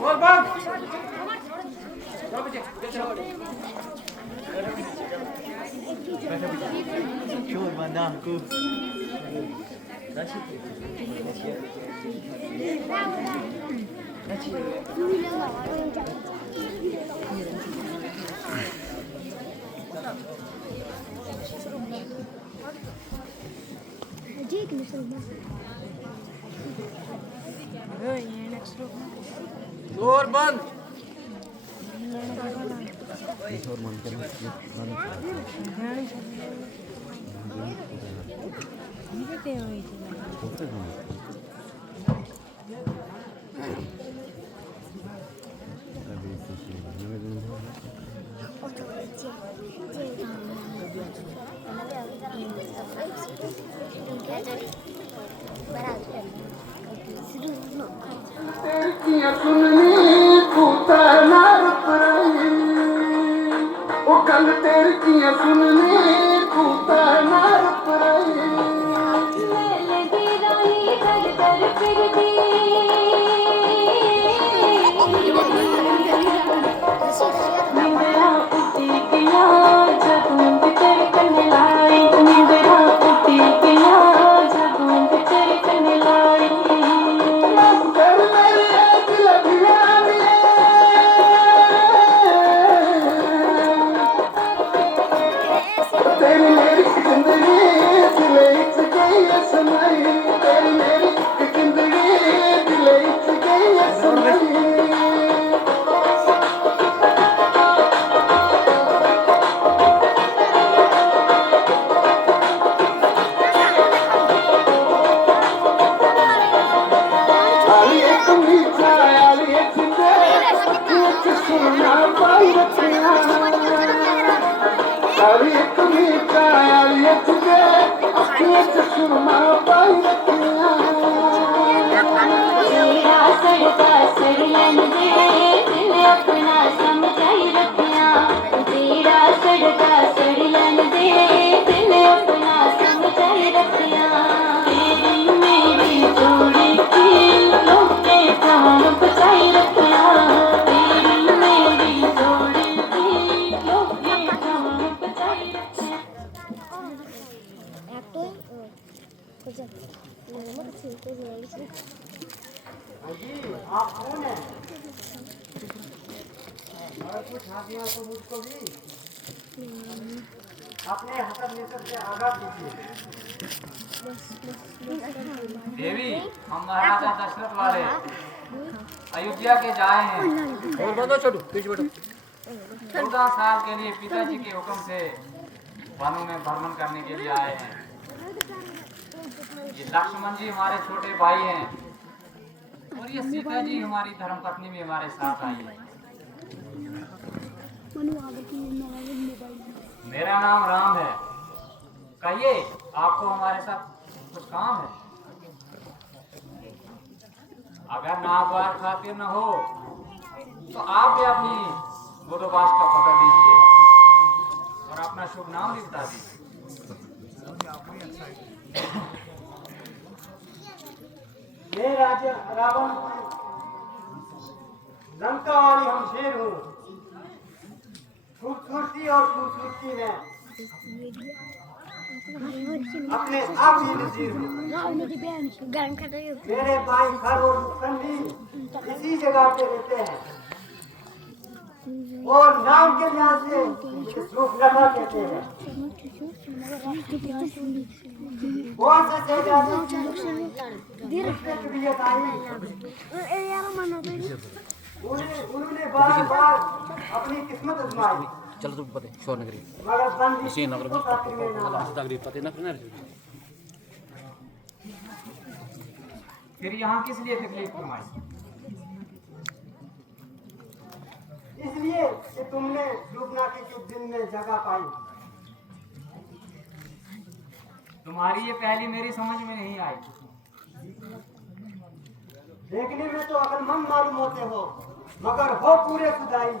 और बंद Cuma mana aku? और बंद आप कौन है? और कुछ हाथियों को मुझको भी अपने हसब निसब से आगाह कीजिए। देवी, हम महाराजा दशरथ वाले अयोध्या के जाए हैं। और बंदो छोड़ो, पीछे बैठो। 14 साल के लिए पिताजी के हुक्म से वनों में भ्रमण करने के लिए आए हैं। ये लक्ष्मण जी हमारे छोटे भाई हैं और ये सीता जी हमारी धर्मपत्नी भी हमारे साथ आई है। मेरा नाम राम है। कहिए, आपको हमारे साथ कुछ काम है? अगर नागवार खातिर न हो तो आप भी अपनी गोदोबास का पकड़ दीजिए और अपना शुभ नाम भी बता दीजिए। मैं राजा रावण लंका वाली हम शेर हूँ। खूबसूरती और खूबसूरती में अपने आप ही नजीर हूँ। मेरे भाई खर और मुखंडी इसी जगह पे रहते हैं और नाम के लिहाज से रूपनगर कहते हैं। बहुत से शहजादे तबीयत आई, उन्होंने बार बार अपनी किस्मत आजमाई, चलो तुम पते शोर नगरी मगर बंदी इसी नगर में खातिर में ना आई। नगरी पते ना फिर फिर यहाँ किस लिए तकलीफ फरमाई? इसलिए कि तुमने रूपनाकी के दिल में जगह पाई। तुम्हारी ये पहली मेरी समझ में नहीं आई। देखने में तो अक्लमंद मालूम होते हो, मगर हो पूरे खुदाई।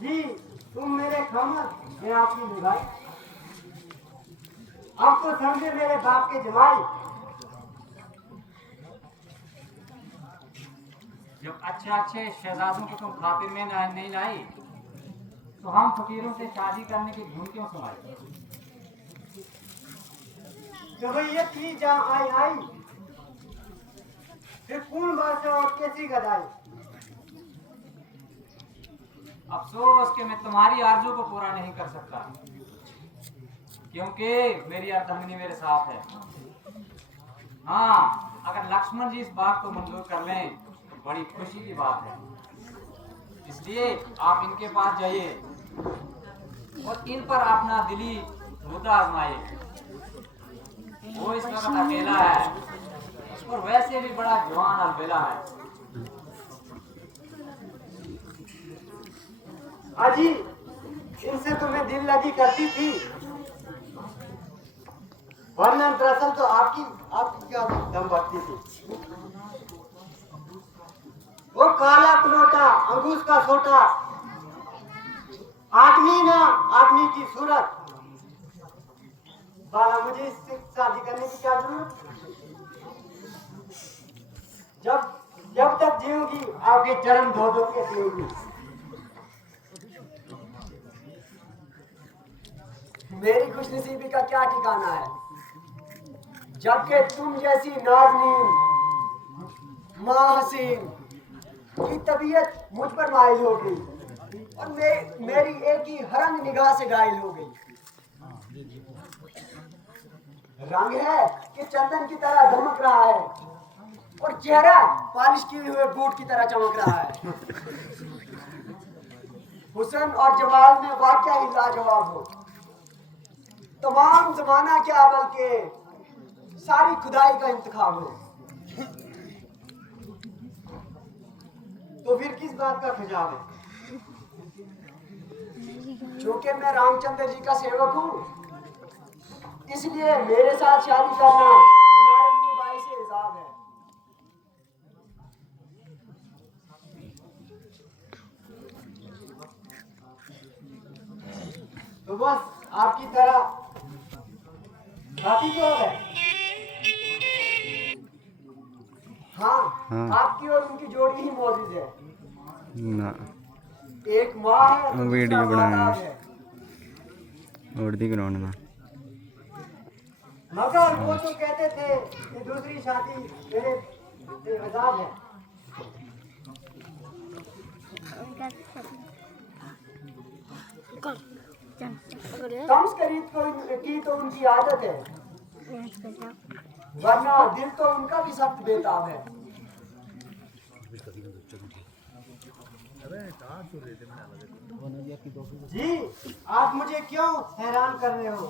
जी तुम मेरे खामद, मैं आपकी निभाई। अब तो समझे मेरे बाप के जमाई। जब अच्छे अच्छे शहजादों को तुम खातिर में नहीं लाई तो हम फकीरों से शादी करने की धुन क्यों सुनाई? जब ये थी जहाँ आई आई फिर कौन बादशाह और कैसी गदाई। अफसोस कि मैं तुम्हारी आरज़ू को पूरा नहीं कर सकता क्योंकि मेरी अर्धांगिनी मेरे साथ है। हाँ, अगर लक्ष्मण जी इस बात को मंजूर कर लें तो बड़ी खुशी की बात है। इसलिए आप इनके पास जाइए और इन पर अपना दिली मुद्दा आजमाइए। वो इस वक्त अकेला है और वैसे भी बड़ा जवान अलबेला है। अजी इनसे तुम्हें दिल लगी करती थी, वरना दरअसल तो आपकी क्या दम भरती थी। वो काला कलोटा अंगूस का छोटा आदमी ना आदमी की सूरत। बाला मुझे इससे शादी करने की क्या जरूरत? जब तक जीऊंगी आपके चरण धो धो के जीऊंगी। मेरी खुशनसीबी का क्या ठिकाना है जबकि तुम जैसी नाज़नीन माँ हसीन की तबीयत मुझ पर माइल हो गई और मेरी एक ही हरंग निगाह से घायल हो गई। रंग है कि चंदन की तरह धमक रहा है और चेहरा पालिश किए हुए बूट की तरह चमक रहा है। हुस्न और जमाल में वाकया ही लाजवाब हो। तमाम जमाना क्या बल्कि सारी खुदाई का इंतखाब हो। तो फिर किस बात का खिजाव है? चूंकि मैं रामचंद्र जी का सेवक हूँ इसलिए मेरे साथ शादी करना तुम्हारे लिए बाइस हिसाब है। तो बस आपकी तरह साथी जो है। हाँ, आपकी और उनकी जोड़ी ही मौजूद है। ना एक माँ है तो वीडियो दूसरा बनाना बाप है। और दी ग्राउंड में मगर वो तो कहते थे कि दूसरी शादी मेरे बेहजाब है। तम्स खरीद की तो उनकी आदत है वरना दिल तो उनका भी सख्त बेताब है। जी आप मुझे क्यों हैरान कर रहे हो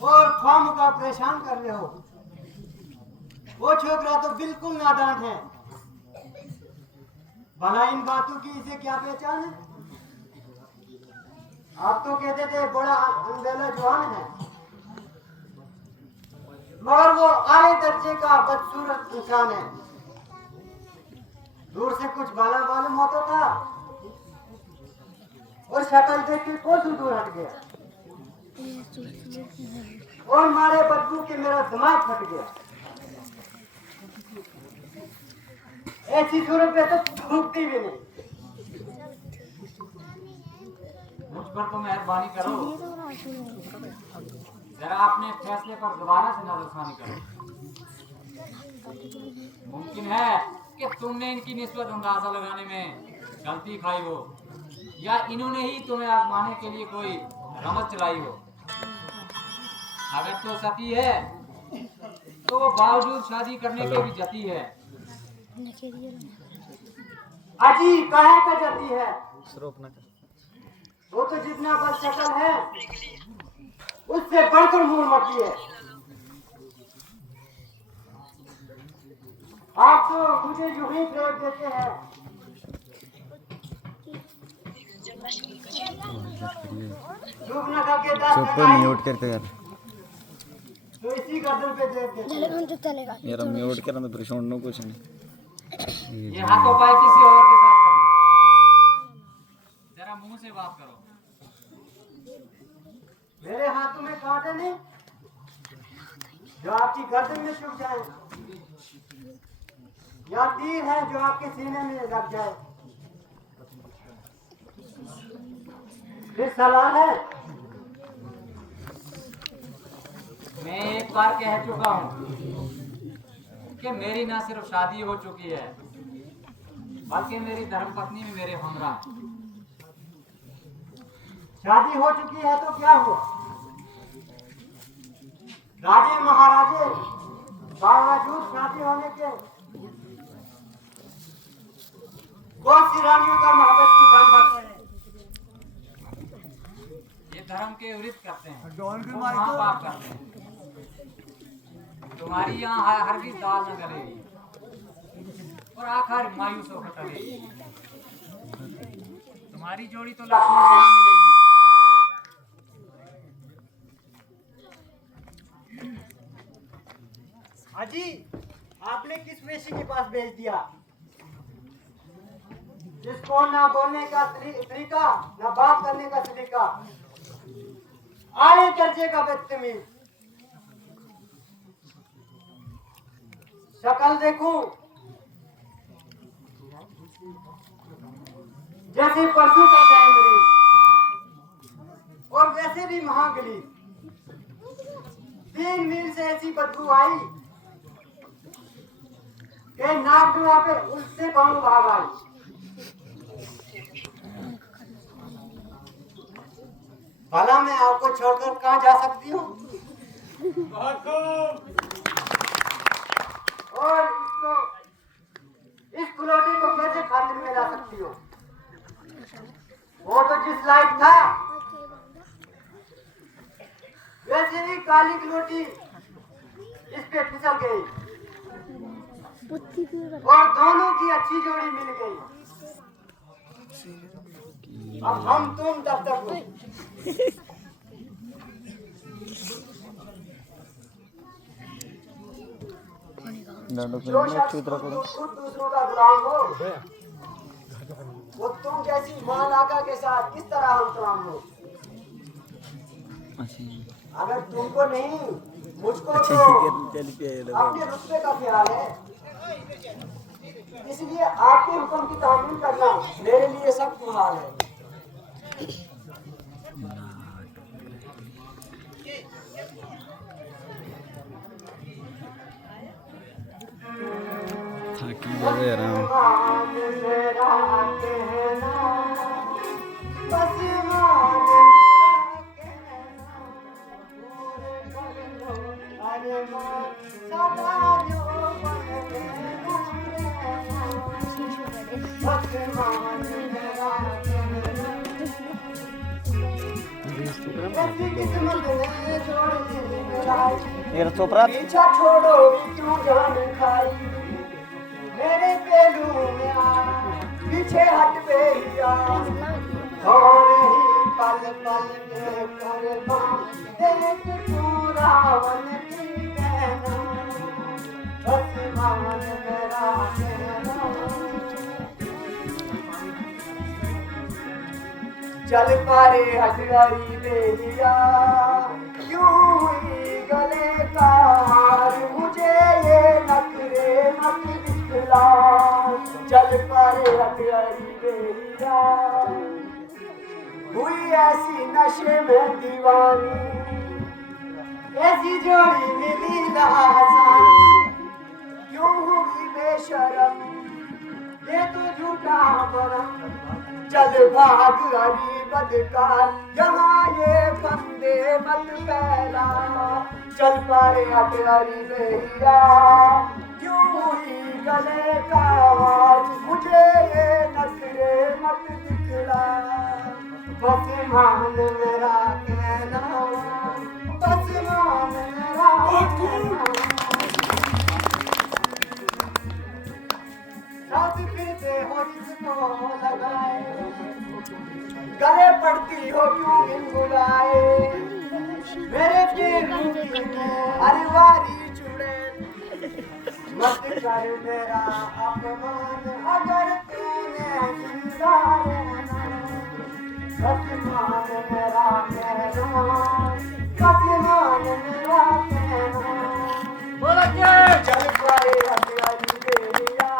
और ख्वामुखा परेशान कर रहे हो? वो छोकरा तो बिल्कुल नादान है। भला इन बातों की इसे क्या पहचान है? आप तो कहते थे बड़ा अंधेला जवान है, मगर वो आले दर्जे का बदसूरत इंसान है। दूर से कुछ भला मालूम होता था और शक्ल देख के कोई दूर हट गया और मारे बदबू के मेरा दिमाग फट गया। ऐसी सूरत पे तो थूकती भी नहीं। मुझ पर तो मेहरबानी करो, जरा अपने फैसले पर दोबारा से नजरसानी करो। मुमकिन है कि तुमने इनकी निस्बत अंदाजा लगाने में गलती खाई हो या इन्होंने ही तुम्हें आजमाने के लिए कोई रमत चलाई हो। अगर तो सती है तो वो बावजूद शादी करने के भी जती है। अजी काहे का जाती है? सरोप ना कर वो तो जितना बद शक्ल है उससे बढ़कर मूल मती है। आप तो मुझे यूं ही प्रयोग देते हैं। डूबना खा के दांत चुप लगाई म्यूट करते यार तो इसी गर्दन पे देते। यार म्यूट करना तो फिर छोड़ना कुछ नहीं। ये हाथों पाई किसी और के साथ करो, जरा मुंह से बात करो। मेरे हाथों में कांटे नहीं जो आपकी गर्दन में चुभ जाए। या तीर है जो आपके सीने में लग जाए। फिर सलाह है। मैं एक बार कह चुका हूँ कि मेरी ना सिर्फ शादी हो चुकी है बल्कि मेरी धर्मपत्नी भी मेरे हमरा है। शादी हो चुकी है तो क्या हुआ? राजे महाराजे बावजूद शादी होने के बहुत सी रानियों का मोहब्बत की धन भरते हैं। ये धर्म के विरुद्ध करते हैं, वो महापाप करते हैं। तुम्हारी यहाँ हरगिज दाल न गलेगी और आखिर मायूस होकर टलेगी। तुम्हारी जोड़ी तो लक्ष्मण से ही मिलेगी। हाजी, आपने किस वेशी के पास भेज दिया जिसको ना बोलने का तरीका ना बात करने का तरीका, आले दर्जे का बदतमीज। शक्ल देखूं जैसे परसों का गैंगरी और वैसे भी महागली। 3 मील से ऐसी बदबू आई कि नाक दुआ पे उससे पांव भाग आई। भला मैं आपको छोड़कर कहां जा सकती हूँ? और इस कुलोटी को कैसे खातिर में ला सकती हो? वो तो जिस लायक था वैसे ही काली कुलोटी इस पे फिसल गई और दोनों की अच्छी जोड़ी मिल गई। अब हम तुम तब तक हो। जो शख्स खुद दूसरों का गुलाम हो वो तुम जैसी मान आका के साथ किस तरह हम तमाम हो। अगर तुमको नहीं मुझको तो अपने रुतबे का ख्याल है, इसलिए आपके हुक्म की तामील करना मेरे लिए सख्त मुहाल है। दे रहा हूँ। पीछा छोड़ो क्यों जान खाई, मेरे पहलू में आ पीछे हट पे आ, थोड़े ही पल पल के करबा देख तू रावण की कहना, बस मान मेरा कहना। चल पारे हटगारी बेलिया क्यों हुई गले का हार, मुझे ये नखरे मत दिखला। चल पारे हटगारी बेलिया हुई ऐसी नशे में दीवानी, ऐसी जोड़ी मिली हसानी, क्यों हुई बेशरम ये तो झूठा बरम। चल भाग हरी बदकार यहाँ ये बंदे मत फैला, चल पारे हटगारी बेलिया क्यों हुई गले का आवाज, मुझे ये नखरे मत दिखला। बस मान मेरा कहना, बस मान मेरा कहना। रात फिरते हो जिसको लगाए, गले पड़ती हो क्यों गुनगुनाए, मेरे के अरे वारी चुड़े मत कर मेरा अपमान, अगर तूने जिंदा रहना, बस मान मेरा कहना, बस मान मेरा कहना। बोला चल पारे हटगारी बेलिया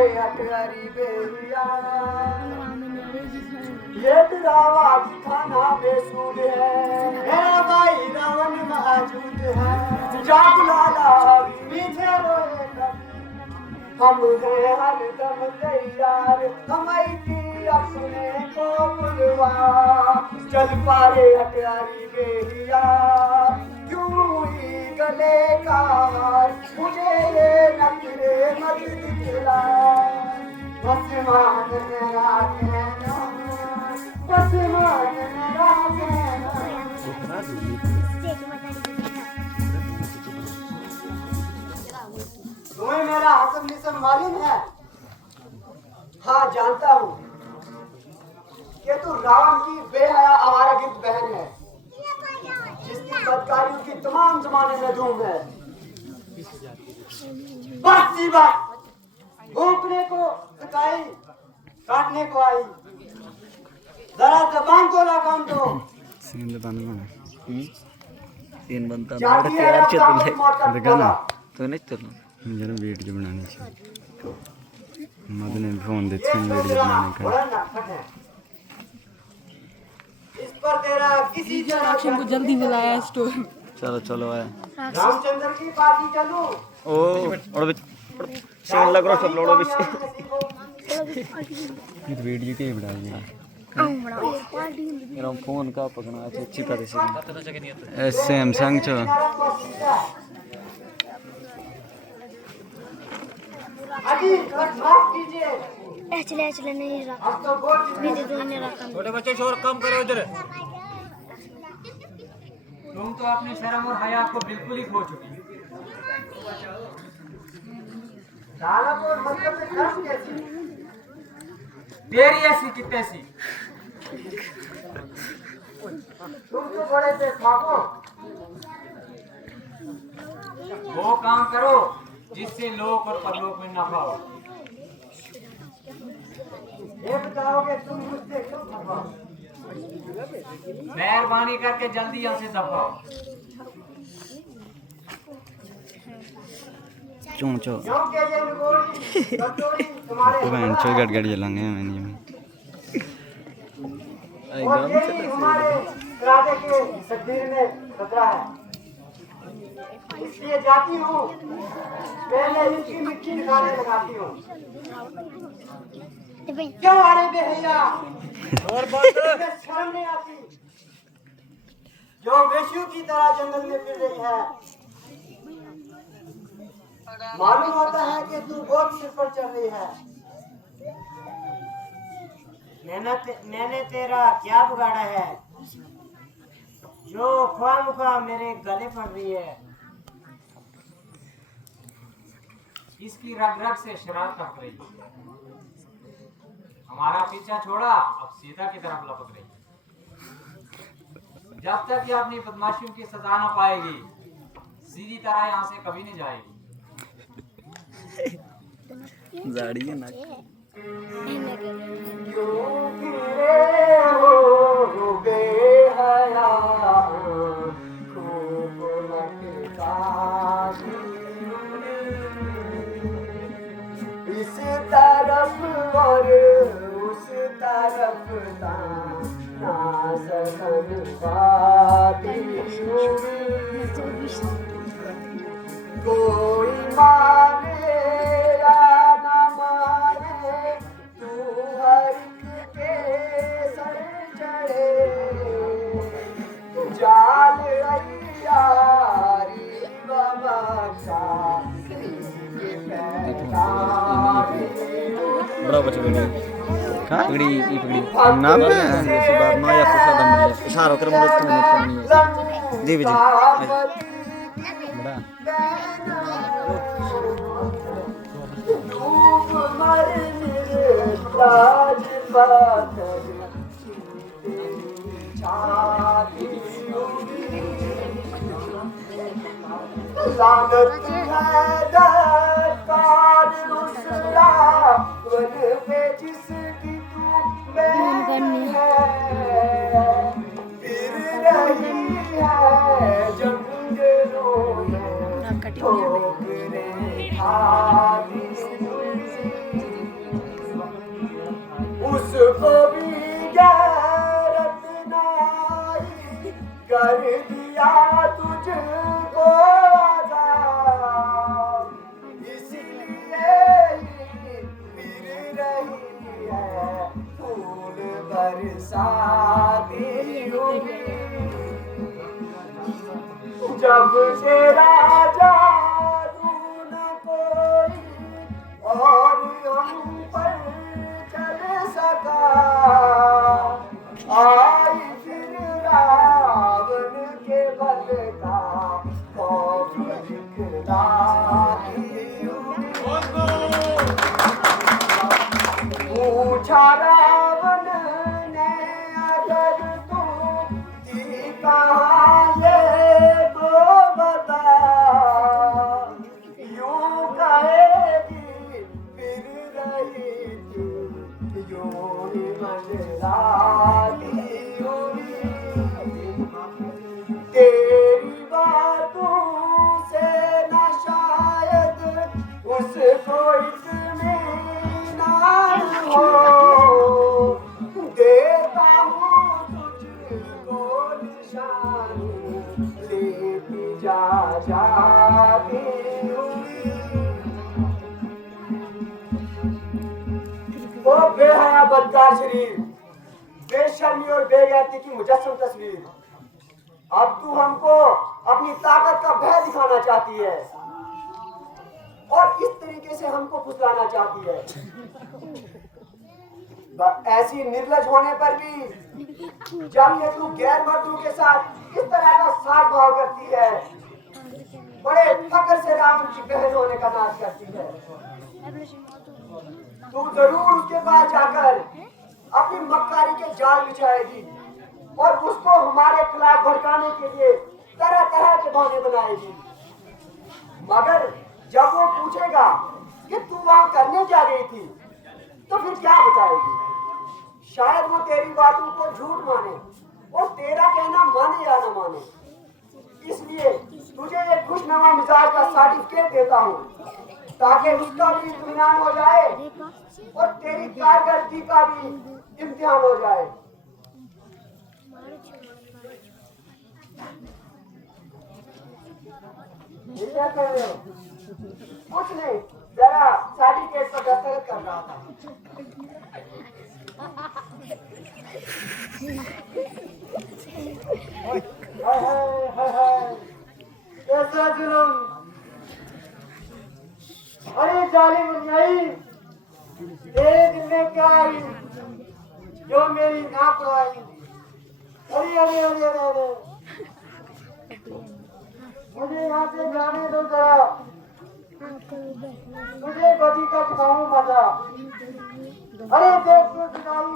पारे अटहरी बेहिया ये रावा की खाना बेसूद है मेरा भाई रावण महाजूद है जाग लाला पीछे रोए हम हैं हरदम तैयार हमारी थी अपने को बुलवा चल पारे अटहरी बेहिया क्यों ही गले का हार मुझे ये नखरे मत दिखला बस मान मेरा कहना बस मान मेरा कहना तुम्हें मेरा हसन मिशन मालूम है हाँ जानता हूँ कि तू रावण की बेहया आवारागिर्द बहन है जिसकी बदकारियों की तमाम जमाने में धूम है बस सी बात भूखने को सिखाई काटने को आई जरा जबान को लगाम दो सीन बंद बना सीन बनता जाती है तैयार अब चल दामन देखा ना मौत तो नहीं चलो जरा वीडियो बनानी चाहिए मद ने फोन दे ये वीडियो छोकरा बनाने का बड़ा नटखट है इस पर तेरा किसी तरह राशन को जल्दी मिलाया है स्टोर चलो चलो आया रामचंद्र की पार्टी चलूं ओ और सीन लग रहा सब लोड़ो भी ये वीडियो के बना दिया मेरा फोन का पकड़ना अच्छी तरह से सैमसंग चो अजी माफ कीजिए चले नहीं रखा अब तो बहुत मेरे तो नहीं रखा छोटे बच्चे शोर कम करो इधर। तुम तो अपनी शर्म और हया को बिल्कुल ही खो चुकी। दानापुर मतलब में खर्च कैसी तेरी ऐसी की तैसी। तुम तो बड़े थे ठाकुर वो काम करो जिससे लोक और परलोक में नफा हो। ये बताओगे तुम मुझसे क्यों खपाओ मेहरबानी करके जल्दी यहाँ से दफाओ। चूं चो क्योंकि ये निगोरी कटोरी तुम्हारे बहन चो गड़गड़ जलांगे मैंने और यही हमारे राजा के तकदीर में खतरा है इसलिए जाती हूँ पहले इनकी मिट्टी निकालने लगाती हूँ क्यों अरे बेहैया और शर्म नहीं आती जो वेश्यू की तरह जंगल में फिर रही है मालूम होता है कि तू बहुत सिर पर चढ़ रही है मैंने तेरा क्या बिगाड़ा है जो ख्वामुखा मेरे गले पड़ रही है इसकी रग रग से शराब टपक रही। हमारा पीछा छोड़ा अब सीता की तरफ लपक रही। जब तक ये अपनी बदमाशियों की सजा न पाएगी सीधी तरह यहाँ से कभी नहीं जाएगी। जाड़ी है ना इस तरफ और उस तरफ ना सकन बाती कोई माने या न माने तू हर एक के सर चढ़े जाल यारी बाबा बड़ा बच्चा वीडियो पकड़ी ई पकड़ी नाम जैसे बात ना या कुछ दम इशारा कर मदद तो मत करनी है जी विजय बड़ा लानत है दरकार उस रावण पे जिसकी तू बहन है फिर रही है जंगलों में ठोकरें खाती हुई कर दिया तुझको आजाद, इसलिए ही फिर रही है फूल बरसाती हुई। जब तेरा जादू न कोई और हम पर चल सका, आई फिर रावण के बल का खौफ दिखलाती हुई। पूछा रावण ने अगर तू थी कहाँ ये तो बता, यूं कहेगी फिर रही थी यूं ही मंडराती हुई। तेरी बातों से न शायद उसको इत्मीनान हो, देता हूँ तुझको निशानी लेती जा जाती हुई। वो बेहया बदकार शरीर, बेशर्मी और बेगैरती की मुजस्सम तस्वीर, अब तू हमको अपनी ताकत का भय दिखाना चाहती है और इस तरीके से हमको फुसलाना चाहती है। ऐसी निर्लज होने पर भी जब ये तू गैर मर्दों के साथ इस तरह का साथ भाव करती है, बड़े फक्र से रावण की बहन होने का नाच करती है, तू जरूर उसके पास जाकर अपनी मक्कारी के जाल बिछाएगी और उसको हमारे खिलाफ भड़काने के लिए तरह तरह के बहाने बनाएगी। मगर जब वो पूछेगा कि तू वहां करने क्या गई थी, तो फिर क्या बताएगी? शायद वो तेरी बातों को झूठ माने और तेरा कहना माने या न माने। इसलिए तुझे एक खुशनुमा मिजाज का सर्टिफिकेट देता हूँ ताकि उसका भी इत्मीनान हो जाए और तेरी कारकर्दगी का भी इम्तिहान हो जाए। क्या कर रहे हो? कुछ नहीं, जरा सर्टिफिकेट पर दस्तखत कर रहा था। कैसा जुल्म! अरे जालिम अन्यायी, तेरे दिल में क्या आई जो मेरी नाक आई? अरे अरे अरे अरे अरे, मुझे यहाँ से जाने दो जरा, मुझे गति का दिखाऊं मजा। अरे देख तो दिखाई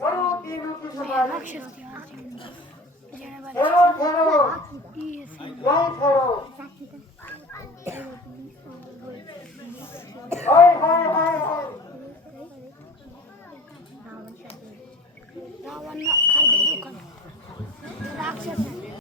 करो तीनों की समाधि। ठहरो ठहरो, यहीं ठहरो।